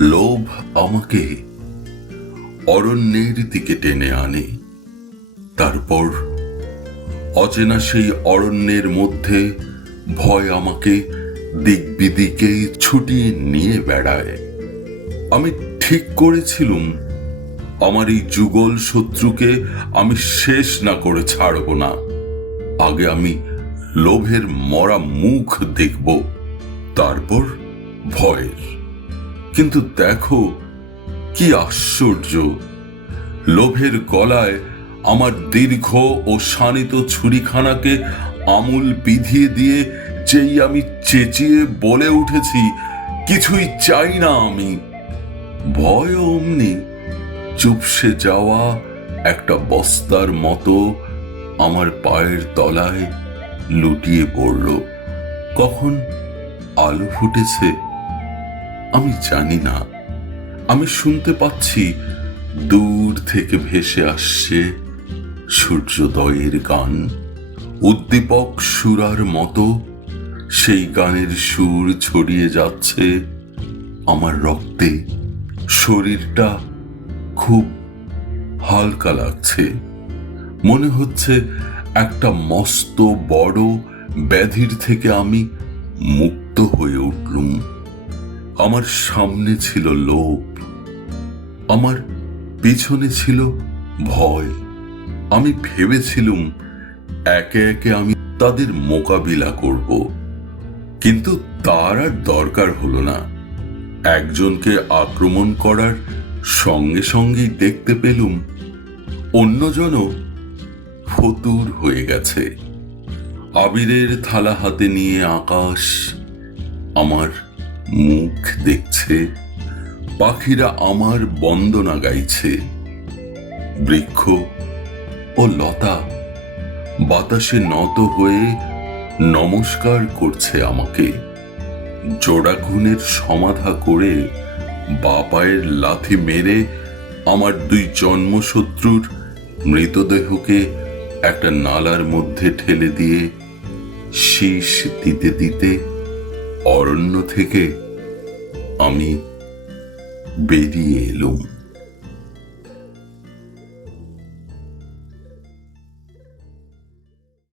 লোভ আমাকে অরণ্যের দিকে টেনে আনে। তারপর অচেনা সেই অরণ্যের মধ্যে ভয় আমাকে দিক বিদিকে ছুটিয়ে নিয়ে বেড়ায়। আমি ঠিক করেছিলুম আমার এই যুগল শত্রুকে আমি শেষ না করে ছাড়ব না। আগে আমি লোভের মরা মুখ দেখব, তারপর ভয়ের। কিন্তু দেখো কি আশ্চর্য, লোভের গলায় আমার দীর্ঘ ও শানিত ছুরিখানাকে আমূল বিধিয়ে দিয়ে যেই আমি চেঁচিয়ে বলে উঠেছি, কিছুই চাই না আমি, ভয় অমনি চুপসে যাওয়া একটা বস্তার মতো আমার পায়ের তলায় লুটিয়ে পড়ল। কখন আলো ফুটেছে আমি জানি না। আমি শুনতে পাচ্ছি দূর থেকে ভেসে আসছে সূর্যোদয়ের গান, উদ্দীপক সুরার মতো সেই গানের সুর ছড়িয়ে যাচ্ছে আমার রক্তে। শরীরটা খুব হালকা লাগছে, মনে হচ্ছে একটা মস্ত বড় ব্যাধির থেকে আমি মুক্ত হয়ে উঠলুম। আমার সামনে ছিল লোভ, আমার পিছনে ছিল ভয়। আমি ভেবেছিলুম একে একে আমি তাদের মোকাবিলা করব, কিন্তু তার আর দরকার হলো না। একজনকে আক্রমণ করার সঙ্গে সঙ্গেই দেখতে পেলুম অন্যজনও ফতুর হয়ে গেছে। আবিরের থালা হাতে নিয়ে আকাশ আমার মুখ দেখছে, পাখিরা আমার বন্দনা গাইছে, বৃক্ষ ও লতা বাতাসে নত হয়ে নমস্কার করছে আমাকে। জোড়া খুনের সমাধা করে বা পায়ের লাথি মেরে আমার দুই জন্মশত্রুর মৃতদেহকে একটা নালার মধ্যে ঠেলে দিয়ে শীষ দিতে দিতে অরণ্য থেকে আমি বেরিয়ে এলুম।